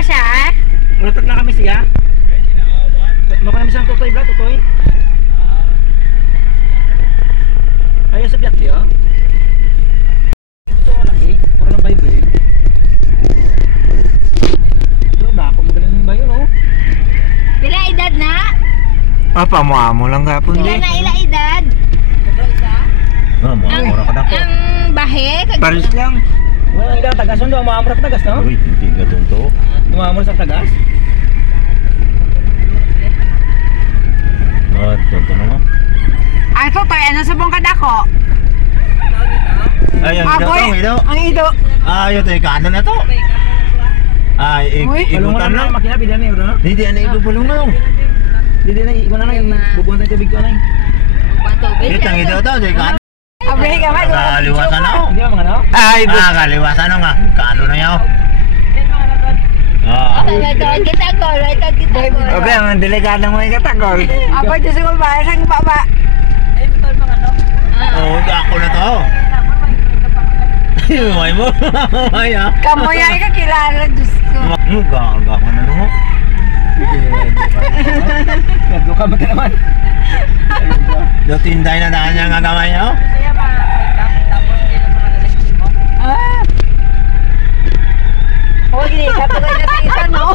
ba siya? Muratot na kami siya. Maka kami siyang tutoy ba? Tutoy? Ayaw sa biyak siya. Ito wala eh. Mura ng bayo eh. Ito ba? Kung magaling yung bayo no? Pila edad na? Apa mo lang kapon Pila na ila edad? mura ka dako. Ang bahe? Paris lang. Wala nga tagas doon, maamura sa tagas no? Uy, hindi ka doon to. Maamura sa tagas? Tonto na mo. Ang tutoy, ano sa bong kadako? Ay, ang ido. Ang ido. Yun to, kanan na to. Igutan lang. Makina, bidan na yun. Hindi, ano ibubulong na lang. Hindi na, iwan na lang. Bubuhan tayo tubig ko na yun. Ito, ang ido to, di kanan. Abay ka ba? Kaliwasan na. Hindi ba mga no? Kaliwasan na nga. Kano na yaw. Kita gol. Okay, ang delikado mo yung katagol. Apa dyan sa kulbaya sang baba? Oo, ako na to. May mo. Kamoy ay kakilala, Diyos ko. Gaga ko na no. Naglo ka ba ka naman? Tinday na daan niya nga gamay niya. Gini, katulad na sa isa, no?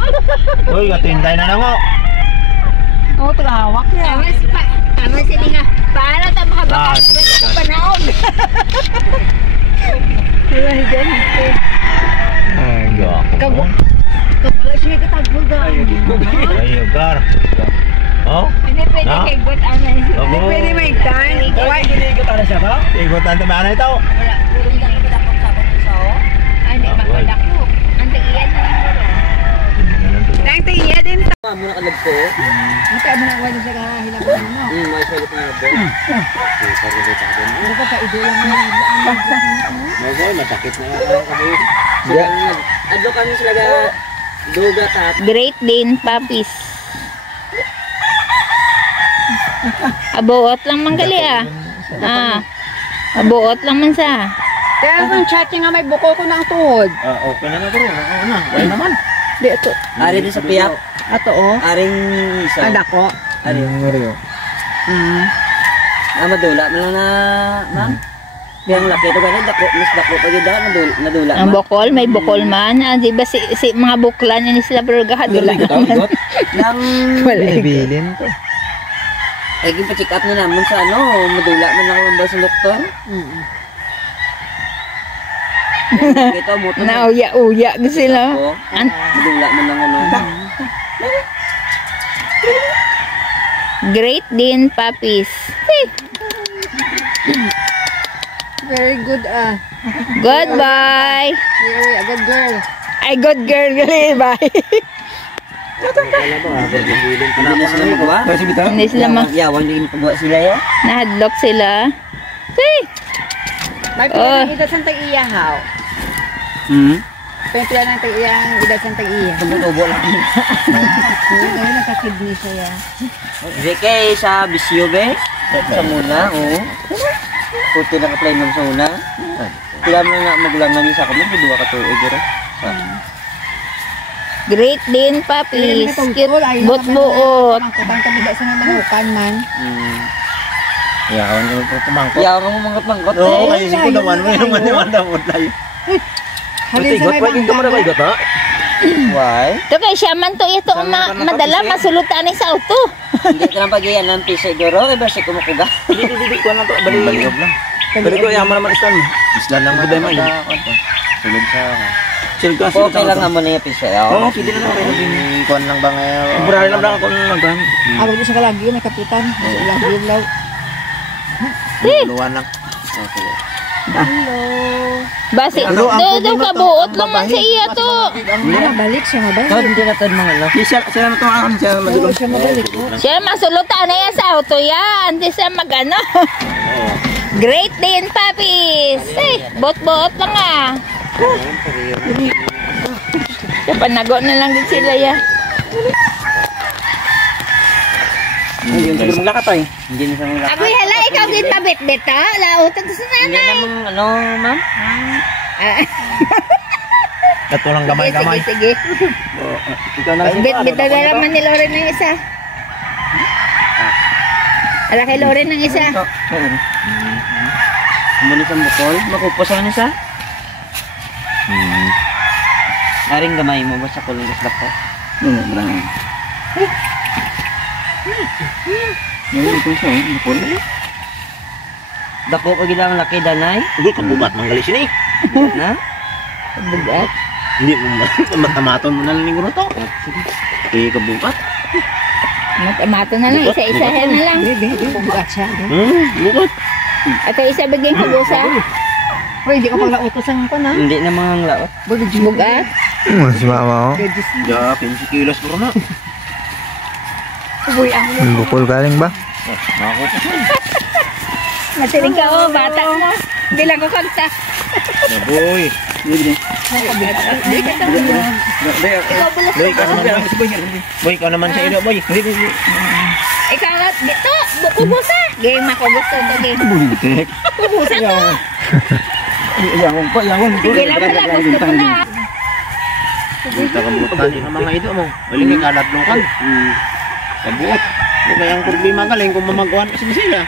Uy, tinday na na mo. Oo, tagahawak niya. Tama sila nga. Paano ito makabakas? Ito panaog. Ay, ganito. Ay, gaga. Kabala siya katagpul daw. Ay, gar. Oh? Hindi pwede kaigot ana. Hindi pwede may kan. Ikot na siya ba? Igutan to ba ito? Wala. Puro lang ikot sa so. Hindi makadak ko. Ang tagiyan na lang. Ang tagiyan din. Muna kalag ko. Mata mo na wala sa hilapan mo. May sagot na doon. Ano ka pa idulang mo lang. May matakit na kami. Adlo kami sila duga tap. Great Dane puppies. Abuot lang man gali abuot lang man sa. Kaya kung chatting nga may buko ko ng tuhod. Okay na bro. Ako na. Wala naman. Di ito. Ari din sa piyak. Ato oh. Aring isa. Adako. Ari. Madula mo lang na, ma'am. Biyang laki ito ganun, mas dako pa yun daw, nadula. Ang bukol, may bukol man. Di ba si mga buklan yun sila pero gahadula naman. Nang Bilin to. ay pa-check up na naman sa ano, madula man lang ang sa doktor. Ito mo to. Nauya-uya na sila. Madula man lang ano. Great Dane puppies. Very good Goodbye. A good girl. Ay good girl gali bye. Hindi sila Yawan din pagbuwa sila ya. Nahadlok sila. May pila ng edad sa tag-iyahaw. Pila ng tag-iyang edad sa tag-iyahaw. Tubo lang. Ngayon nakakidney siya. Reke sa bisyo be. Sa muna, oh. Puti na ka-play ng sa una. Pila mo na magulang na niya sa kami. Dua ka tuig rin. Great Dane puppies. Cute. Bot-buot. Kutang kabila sa mga manukan man. Yawan ko po pumangkot. Yawan mo mangkot-mangkot. Oo, kasi ko naman mo yung maniwan tayo. Halin sa may bangka. Why? Ito kay siya man to ito madala masulutan sa auto. Hindi ka lang pag-iyan ng piso duro. Kaya ba siya kumukuga? Hindi ko na to. Balik lang. Balik ko yaman naman islan mo. Islan lang mo. Sulod sa Silid ko. Okay lang naman na yung piso. Oo, pwede na lang. Kuhan lang ba ngayon? Temporary lang ako nung naghan. Ako din sa kalagi, may kapitan. Lagi yung law. Luwan lang. Hello. Basi, do kabuot lang man sa iya to. Mabalik siya, mabalik. So, hindi na ito mga lang. Siya na to ako. Siya na Oo, madulong. siya mabalik. Siya masulutan na yan sa auto yan. Hindi siya magano. Great Dane puppies. Bot-bot lang Siya panago na lang din sila ya. Hindi na mga lakatay. Hindi na sa mga lakatay. Ako hala, ikaw din tabit-bit ha? Lautag sa Hindi nanay. naman, ano, ma'am? Katulang gamay-gamay. Sige. Ikaw na lang Bit na naman ni Loren ng isa. Ala kay Loren ng isa. Muli sa bukol. Makupos ang isa. Aring gamay mo ba sa kulong gasdak ko? Brang. Ito siya, bukol. Dako pag ilang laki danay. Uy, kabugat manggalis ini. Na? Bugat. Hindi mo matamaton mo na lang siguro to. Eh, kabugat. Matamato na lang. Isa-isa na lang. Bugat siya. Bugat. At isa bigyan sa busa. Uy, hindi ka pang lautosan ko na. Hindi na mga laot. Bugat. Si mama ko. Ya, 15 kilos bro na. Uy, ang Bukol galing ba? Matiling ka bata mo. Hindi lang ko kanta. Boy. Hindi ka tawag yan. Ikaw bulas Boy, ka. Boy, ikaw naman sa ilo, boy. Ikaw dito. Kubusa. Game ako gusto ito game. Bulitek. Kubusa to. Yangon pa, yangon. Sige lang pala. Gusto ko na. Kita kabutan din ang mga ito mo. Waling ikaladlokan. Kabuot. Kung kaya ang problema galing kung mamagawan kasi sila.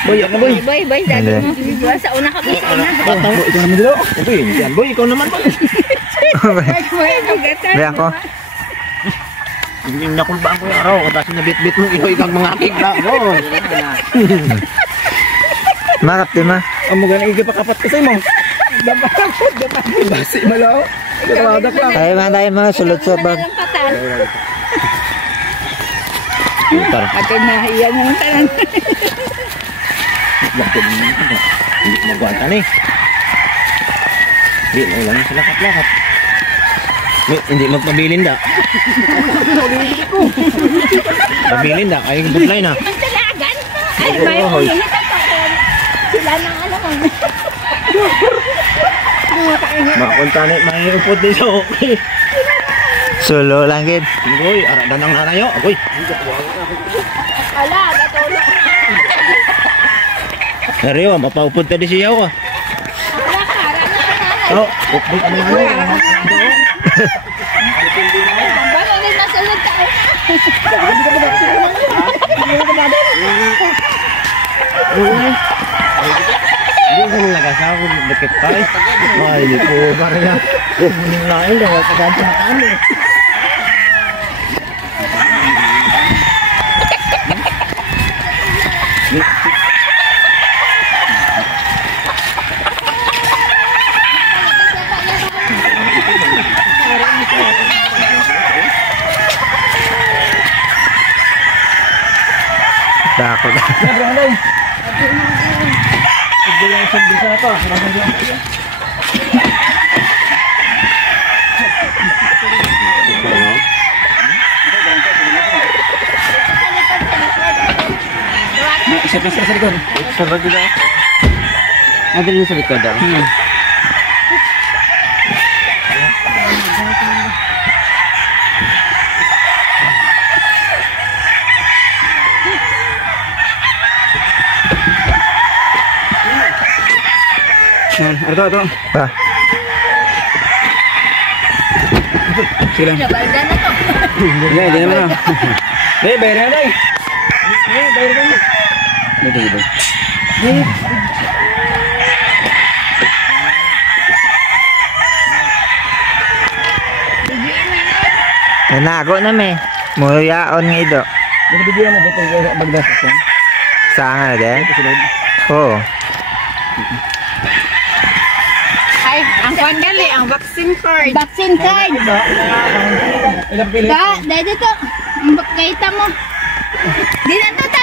Boy, ako boy. Boy. Dati mo. Sa una ka gusto na. Batang mo, ikaw naman dito. Ito yun, yan. Boy, ikaw naman boy. Boy, bugatan. Hindi ako. Hindi na kung ba ako yung araw. Kasi nabit-bit mo ikaw mga kigla. Boy. Marap di ma. Ang mga nagigipakapat kasi mo. Basi malaw. Karadak lang. Tayo mga sulod sa bag. Ate na, iyan naman tanan. Bakit hindi magwanta na eh. Hindi, wala na sila kaplakat. Hindi magpabilin da. Pabilin da, kaya butlay na. Ang talagan. Ay, may ulihitan pa ko. Sila nang alam mo. Makunta na, may upod din sa okay. Sulo lang gid. Boy, aradan ang nanayo. Aboy. Ala, gatulog na. Seryo, mapaupod ta di siya ko. Ala ka, rana ka nanay. Oh, upod ka naman. Bago din nasulod ka. Hindi ko nagasawa ko bakit tayo. Ay, di po ba rin. Muning lain daw sa ganyan na kami. Takot. Isa pa sa likod. Sa likod daw. Nadali sa likod daw. Ito. Pa. Sila. Nabalda na to. Hindi naman na. Bayaran na tayo. Bayaran na. Dito. Nago na me. Muyaon nga ito. Bigyan mo dito yung bagdas siya. Saan nga din? Oo. Ay, ang pandali, ang vaccine card. Vaccine card. Ilang pili? Dahil dito. Kita mo. Di na to ta.